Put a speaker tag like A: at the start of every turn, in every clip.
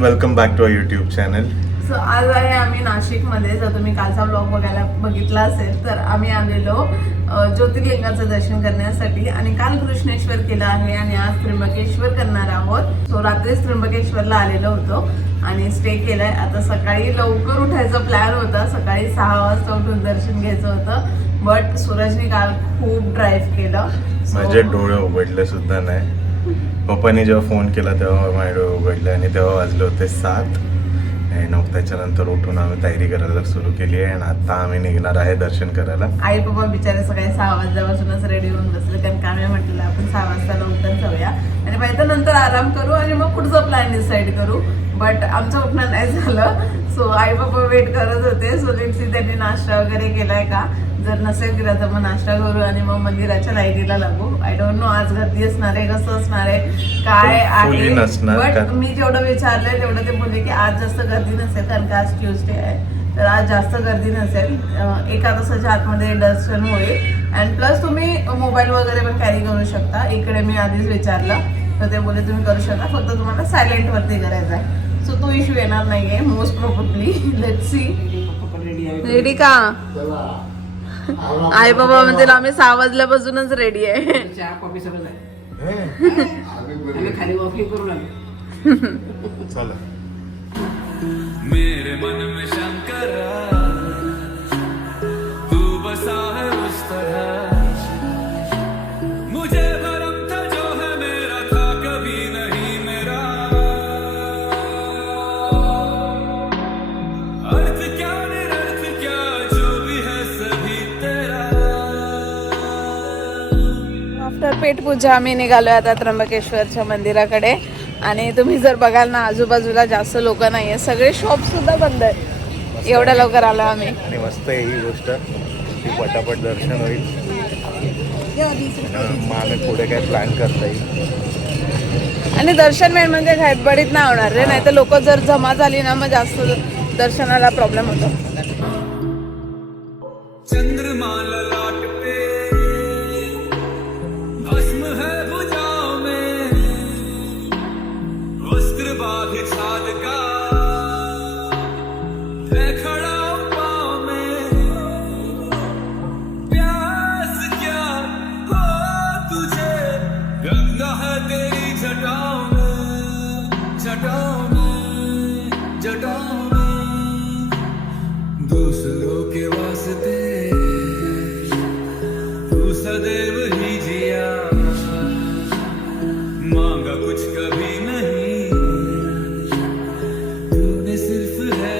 A: And welcome back to a YouTube channel
B: so आज आहे आम्ही नाशिकमध्ये. जर तुम्ही कालचा ब्लॉग बघायला बघितला असेल तर आम्ही आलेलो ज्योतिर्लिंगाचं दर्शन करण्यासाठी. आणि काल कृष्णेश्वर केलं आहे आणि आज त्र्यंबकेश्वर करणार आहोत. सो रात्रीच त्र्यंबकेश्वरला आलेलो होतो आणि स्टे केलाय. आता सकाळी लवकर उठायचा प्लॅन होता. सकाळी सहा वाजता उठून दर्शन घ्यायचं होतं. बट सूरजने काल खूप ड्राईव्ह केलं. So,
A: माझे डोळे उघडले सुद्धा नाही. पप्पाने जेव्हा फोन केला तेव्हा माझ्या डोळे उघडले आणि तेव्हा वाजले होते सात. आणि मग त्याच्यानंतर उठून आम्ही तयारी करायला सुरू केली आहे. आणि आता आम्ही निघणार आहे दर्शन करायला.
B: आई पप्पा बिचारे सगळे सहा वाजल्यापासूनच रेडी होऊन बसले. कारण का म्हटलं आपण सहा वाजता लवकर जाऊया. पाहिजे नंतर आराम करू आणि मग पुढचं प्लॅन डिसाईड करू. बट आमचं उठणं नाही झालं. सो आई पप्पा वेट करत होते. सो लेट्सी त्यांनी नाश्ता वगैरे केलाय का? जर नसेल केला तर मग नाश्ता करू आणि मग मंदिराच्या लाईटीला लागू. आय डोंट नो आज गर्दी असणार आहे कसं असणार आहे? काय आहे? बट मी जेवढं विचारलंय तेवढं ते बोलले की आज जास्त गर्दी नसेल कारण का आज ट्युजडे आहे. तर आज जास्त गर्दी नसेल. एका तासाच्या आतमध्ये दर्शन होईल. अँड प्लस तुम्ही मोबाईल वगैरे पण कॅरी करू शकता. इकडे मी आधीच विचारलं. तर ते बोलले तुम्ही करू शकता फक्त तुम्हाला सायलेंट वरती करायचं आहे. सो तो इश्यू येणार नाहीये most probably let see ready का? आई बाबा म्हणजे आम्ही सहा वाजल्यापासूनच रेडी आहे.
C: चहा कॉफी सगळं आहे आम्ही खाली वॉकिंग करून आलो.
A: चला.
D: मेरे मन में
B: पेट पूजा आम्ही निघालोय आता त्र्यंबकेश्वरच्या मंदिराकडे. आणि तुम्ही जर बघाल ना आजूबाजूला जास्त लोक नाहीये. सगळे शॉप सुद्धा बंद आहेत. एवढ्या लवकर आलो आम्ही.
A: आणि मस्त आहे ही गोष्ट. की पटापट दर्शन होईल. आणि मग आम्ही पुढे काय प्लॅन करता येईल.
B: आणि दर्शन मेन म्हणजे घाटबडीत नाही होणार रे. नाही तर लोक जर जमा झाली ना मग जास्त दर्शनाला प्रॉब्लेम होतो.
D: चंद्रमा दूसरों के वास्ते। तू सदैव ही जिया। मांगा कुछ कभी नहीं। तूने सिर्फ है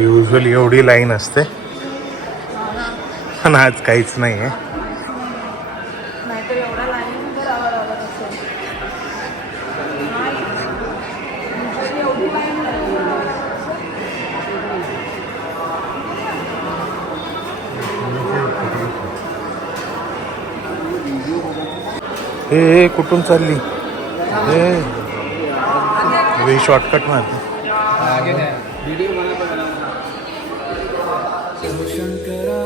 A: युजली एवढी लाईन असते. पण आज काहीच नाही आहे
B: नाहीतर एवढा लाईन उभं राहावं लागत असेल नाही. Usually एवढी line नाही.
A: हे कुठून चालली? हे. शॉर्टकट मारते
C: व्हिडिओ बनवतो
D: शिव शंकरा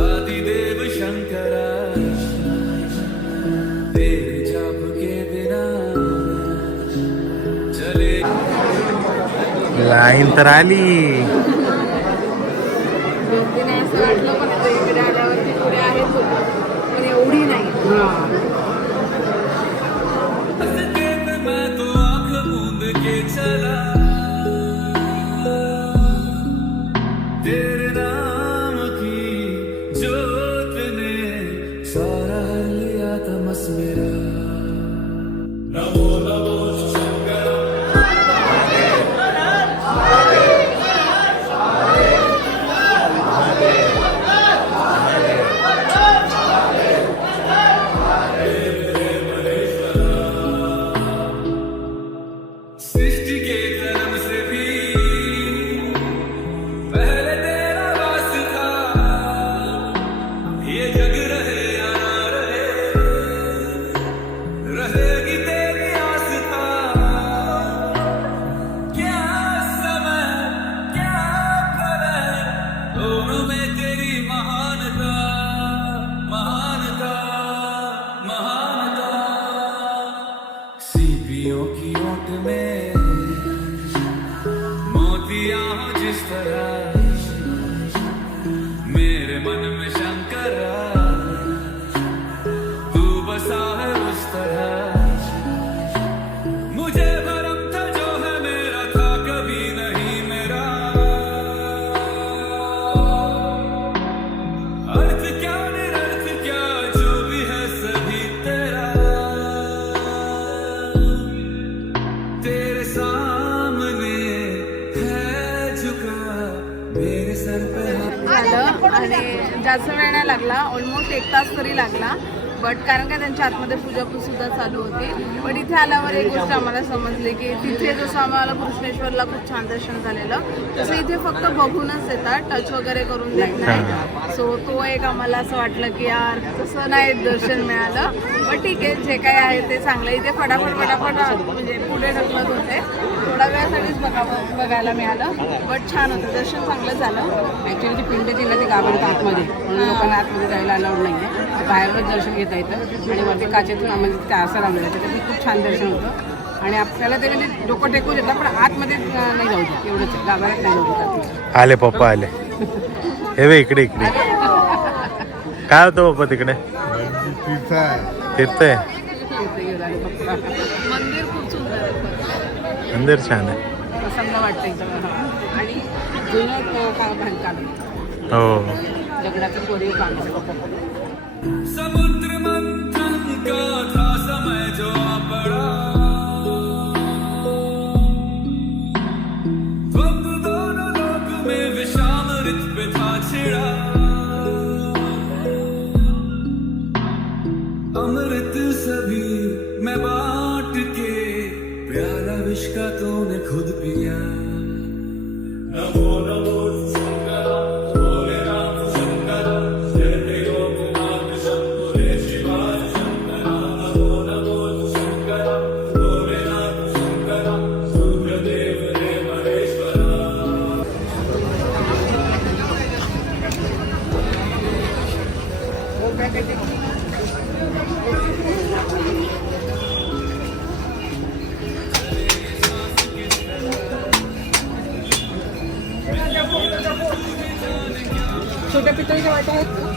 D: आदिदेव
A: लाईन तर आली
B: नाही
D: पूर्व में तेरी
B: महान जास्त वेळ नाही लागला ऑलमोस्ट एक तास तरी लागला. बट कारण का त्यांच्या आतमध्ये पूजा सुद्धा चालू होती. पण इथे आल्यावर एक गोष्ट आम्हाला समजली की तिथे जसं आम्हाला कृष्णेश्वरला खूप छान दर्शन झालेलं तसं इथे फक्त बघूनच येतात टच वगैरे करून देत नाही. सो तो एक आम्हाला असं वाटलं की यार तसं नाही दर्शन मिळालं. पण ठीक आहे जे काही आहे ते चांगलं इथे फटाफट फटाफट म्हणजे पुढे ढकलत होते. थोड्या वेळासाठीच बघावं बघायला मिळालं. बट छान होतं. दर्शन चांगलं झालं.
C: ॲक्च्युली ती पिंड ना ती आतमध्ये. म्हणून लोकांना आतमध्ये जायला अलाउड नाही आहे बाहेरच दर्शन घेता येतं आणि वरती काचेतून आम्हाला तिथे असं लावलेलं आहे त्याच्यातून खूप छान दर्शन होतं. आणि आपल्याला ते म्हणजे डोकं टेकून येतं पण आतमध्ये नाही जाऊ देत. एवढंच. गाभाऱ्यात नाही जाऊ देत आतमध्ये.
A: आले पप्पा आले. हे बे इकडे इकडे. काय होतं पप्पा तिकडे? तीर्थ आहे.
C: तिथे
B: मंदिर खूप सुंदर आहे.
A: मंदिर छान आहे.
C: प्रसन्न वाटतं एकदम. हां. आणि जुनं काम बांधकाम. आहे.
A: हो.
C: दगडाचं कोरीव काम आहे.
D: समुद्र मंथन का था समय जो आ पड़ा द्वंद्व दोनों लोक में विषामृत पे था छिड़ा अमृत सभी मैं बांट के प्याला विष का तूने खुद पिया नमो नमो
C: छोट्या पितळीच्या वाट्या आहेत?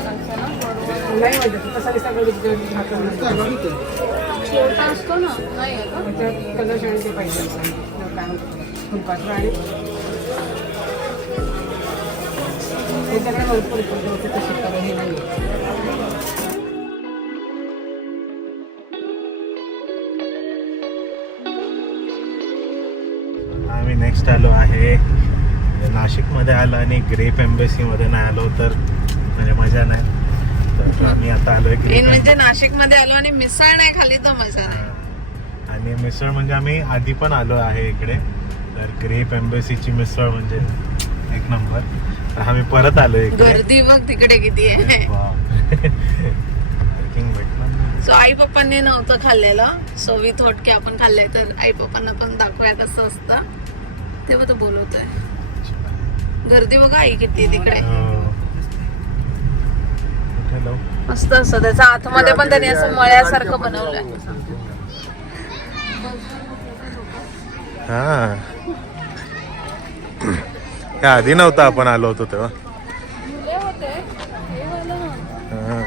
C: नाही माहिती तसा दिसता
B: छोटा असतो ना. नाही आहे का?
C: ते पाहिजे. फुलपात्र आणि त्याच्याकडे भरपूर आहे, पण तसे color हे नाही
A: आलो आहे. नाशिकमध्ये आलो आणि ग्रेप एम्बेसीमध्ये नाही आलो तर म्हणजे मजा नाही. तर आम्ही आता आलोय
B: मेन म्हणजे नाशिकमध्ये आलो आणि मिसळ नाही खाली तर मजा नाही.
A: आणि मिसळ म्हणजे आम्ही आधी पण आलो आहे इकडे. तर ग्रेप एम्बेसीची मिसळ म्हणजे एक नंबर. तर आम्ही परत आलो इकडे.
B: गर्दी बघ तिकडे किती आहे. सो आई पप्पांनी नव्हतं खाल्लेलं. सो वी थोट की आपण खाल्लंय तर आई पप्पांना पण दाखवूया कसं असतं. तेव्हा तो बोलवतोय. गर्दी बघा आई किती तिकडे.
A: हो.
B: मस्त असतं त्याच्या आतमध्ये पण त्यांनी असं मळ्यासारखं बनवलंय.
A: हा. आधी नव्हता आपण आलो होतो तेव्हा हा.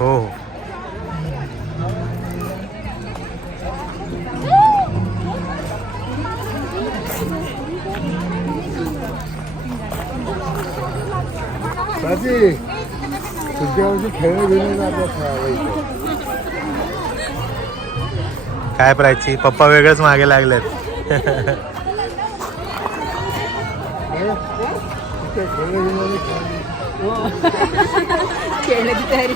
A: हो.
E: घेऊन जातात खेळायला इथे.
A: काय प्राईजची पप्पा वेगळंच मागे लागलेत.
E: बरं? इथे खेळणं घेऊन खेळायला.
C: खेळण्याची तयारी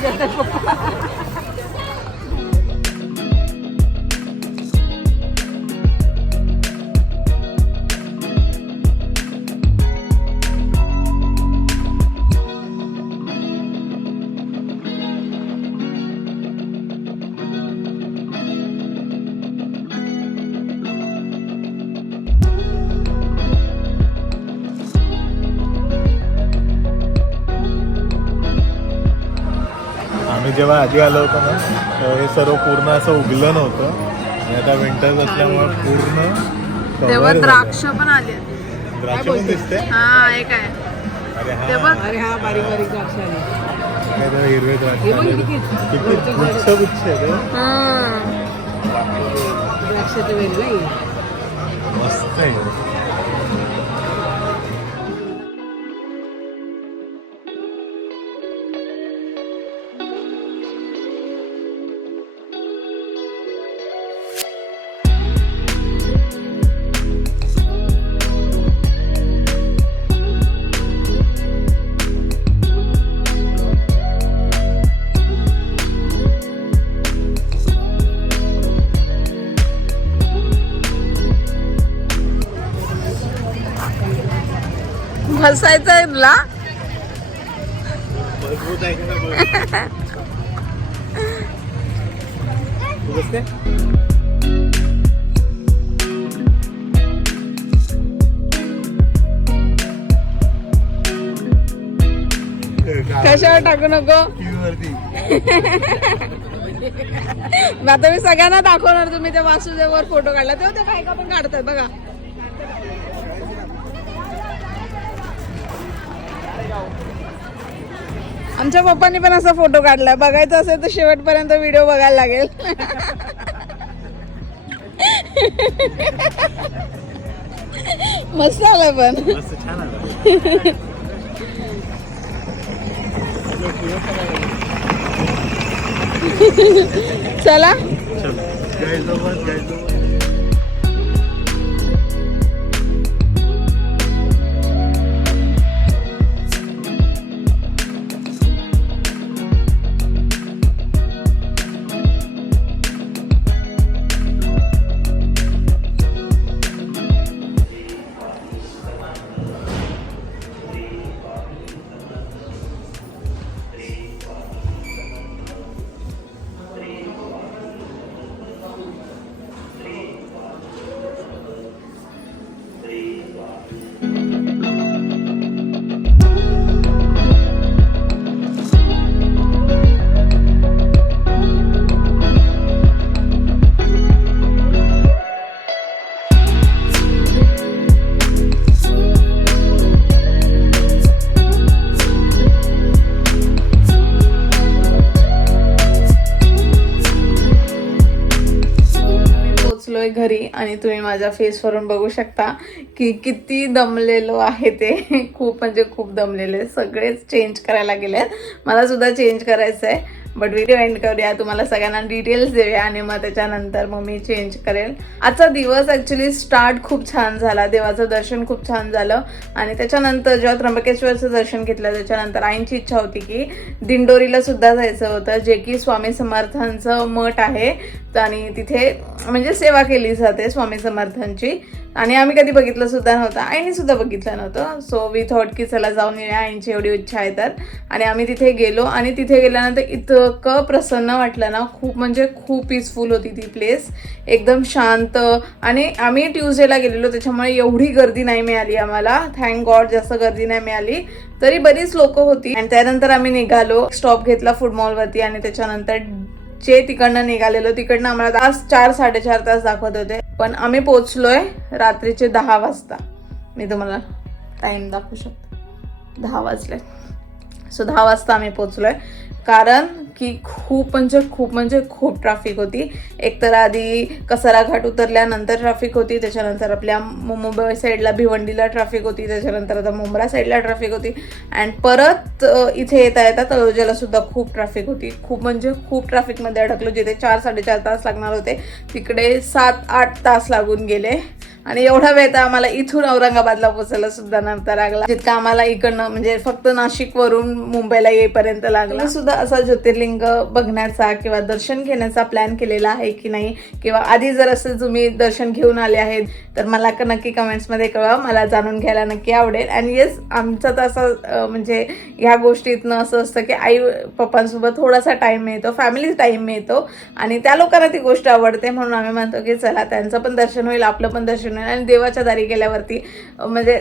C: पप्पा
A: जेव्हा आधी आलो होतो ना तेव्हा हे सर्व पूर्ण असं उगलं नव्हतं. आणि आता विंटर्स असल्यामुळे पूर्ण cover
B: तेव्हा. द्राक्ष पण आले
A: द्राक्ष पण दिसते?
B: हा एक आहे.
A: अरे हा.
B: ते बघ
C: अरे हा बारीक बारीक द्राक्ष आले.
A: काय ते हिरवे द्राक्ष
C: हे बघ
A: आलेले.
C: किती-
A: किती गुच्छ गुच्छ आहे ते.
B: हम्म.
C: द्राक्षाचे वेल नाही
A: मस्त आहे.
B: हसायचं आहे तुला कशावर टाकू नको? आता मी सगळ्यांना दाखवणार तुम्ही त्या वासुदेवर फोटो काढला. तेव्हा ते बायका पण काढतात बघा. आमच्या पप्पांनी पण असा फोटो काढलाय बघायचा असेल तर शेवटपर्यंत व्हिडिओ बघायला लागेल. मस्त आलं पण. चला. घरी आणि तुम्ही माझ्या फेसवरून बघू शकता की किती दमलेलो आहे ते. खूप म्हणजे खूप दमलेले. सगळेच चेंज करायला गेले मला सुद्धा चेंज करायचं आहे बट व्हिडिओ एंड करूया. तुम्हाला सगळ्यांना डिटेल्स देऊया आणि मग त्याच्यानंतर मग मी चेंज करेल. आजचा दिवस ॲक्च्युली स्टार्ट खूप छान झाला. देवाचं दर्शन खूप छान झालं. आणि त्याच्यानंतर जेव्हा त्र्यंबकेश्वरचं दर्शन घेतलं त्याच्यानंतर आईंची इच्छा होती की दिंडोरीला सुद्धा जायचं होतं जे की स्वामी समर्थांचं मठ आहे. आणि तिथे म्हणजे सेवा केली जाते स्वामी समर्थांची. आणि आम्ही कधी बघितलं सुद्धा नव्हतं. आईने सुद्धा बघितलं नव्हतं. सो वी थॉट की चला जाऊन येऊया. आईंची एवढी इच्छा आहे तर. आणि आम्ही तिथे गेलो. आणि तिथे गेल्यानंतर इतकं प्रसन्न वाटलं ना. खूप म्हणजे खूप पीसफुल होती ती प्लेस एकदम शांत. आणि आम्ही ट्युजडेला गेलेलो. त्याच्यामुळे एवढी गर्दी नाही मिळाली आम्हाला. थँक गॉड जास्त गर्दी नाही मिळाली. तरी बरीच लोक होती. आणि त्यानंतर आम्ही निघालो. स्टॉप घेतला फूड मॉलवरती आणि त्याच्यानंतर जे तिकडनं निघालेलो तिकडनं आम्हाला तास चार साडेचार तास दाखवत होते. पण आम्ही पोचलोय रात्रीचे दहा वाजता. मी तुम्हाला टाईम दाखवू शकते. दहा वाजले. सो दहा वाजता आम्ही पोचलोय कारण की खूप म्हणजे खूप म्हणजे खूप ट्रॅफिक होती. एकतर आधी कसारा घाट उतरल्यानंतर ट्रॅफिक होती त्याच्यानंतर आपल्या मु- मुंबई साईडला भिवंडीला ट्रॅफिक होती त्याच्यानंतर आता मुंब्रा साईडला ट्रॅफिक होती. अँड परत इथे येता येता तळोजाला सुद्धा खूप ट्रॅफिक होती. खूप म्हणजे खूप ट्रॅफिकमध्ये अडकलो जिथे चार साडेचार तास लागणार होते. तिकडे सात आठ तास लागून गेले. आणि एवढा वेळ तर आम्हाला इथून औरंगाबादला पोचायला सुद्धा नव्हता लागला. जितका आम्हाला इकडनं म्हणजे फक्त नाशिक वरून मुंबईला येईपर्यंत लागला. सुद्धा असा ज्योतिर्लिंग बघण्याचा किंवा दर्शन घेण्याचा प्लॅन केलेला आहे की नाही? किंवा आधी जर असं तुम्ही दर्शन घेऊन आले आहेत तर मला नक्की कमेंट्समध्ये कळवा. मला जाणून घ्यायला नक्की आवडेल. आणि येस आमचा तर असा म्हणजे ह्या गोष्टीतनं असं असतं की आई पप्पांसोबत थोडासा टाइम मिळतो फॅमिली टाइम मिळतो. आणि त्या लोकांना ती गोष्ट आवडते म्हणून आम्ही म्हणतो की चला त्यांचं पण दर्शन होईल आपलं पण दर्शन होईल आणि देवाच्या दारी गेल्यावरती म्हणजे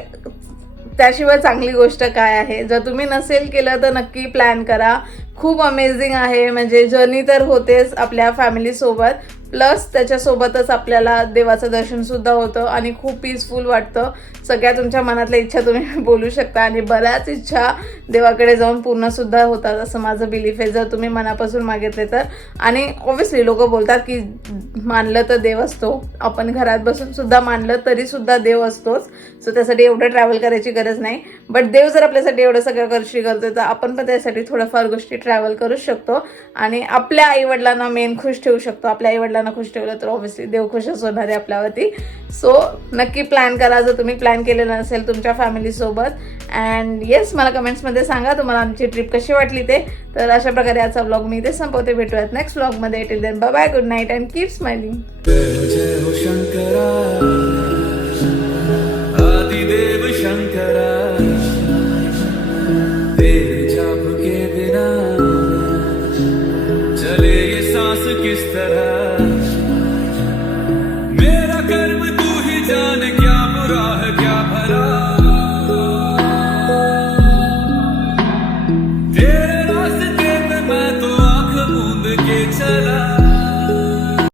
B: त्याशिवाय चांगली गोष्ट काय आहे? जर तुम्ही नसेल केलं तर नक्की प्लॅन करा. खूप अमेझिंग आहे. म्हणजे जर्नी तर होतेच आपल्या फॅमिलीसोबत प्लस त्याच्यासोबतच आपल्याला देवाचं दर्शन सुद्धा होतं आणि खूप पीसफुल वाटतं. सगळ्या तुमच्या मनातल्या इच्छा तुम्ही बोलू शकता आणि बऱ्याच इच्छा देवाकडे जाऊन पूर्ण सुद्धा होतात असं माझं बिलीफ आहे. जर तुम्ही मनापासून मागितले तर. आणि ऑब्व्हियसली लोक बोलतात की मानलं तर देव असतो. आपण घरात बसून सुद्धा मानलं तरी सुद्धा देव असतोच. सो त्यासाठी एवढं ट्रॅव्हल करायची गरज नाही. बट देव जर आपल्यासाठी एवढं सगळं गोष्टी करतोय तर आपण पण त्यासाठी थोडंफार गोष्टी ट्रॅव्हल करूच शकतो. आणि आपल्या आईवडिलांना मेन खुश ठेवू शकतो. आपल्या आईवडिलांना खुश ठेवलं तर ऑब्व्हियसली देव खुशच होणार आहे आपल्यावरती. सो नक्की प्लॅन करा. जर तुम्ही प्लॅन केलेला नसेल तुमच्या फॅमिलीसोबत अँड येस मला कमेंट्समध्ये सांगा तुम्हाला आमची ट्रिप कशी वाटली ते. तर अशा प्रकारे आजचा ब्लॉग मी इथे संपवते. भेटूयात नेक्स्ट ब्लॉगमध्ये till then bye good night
D: and keep smiling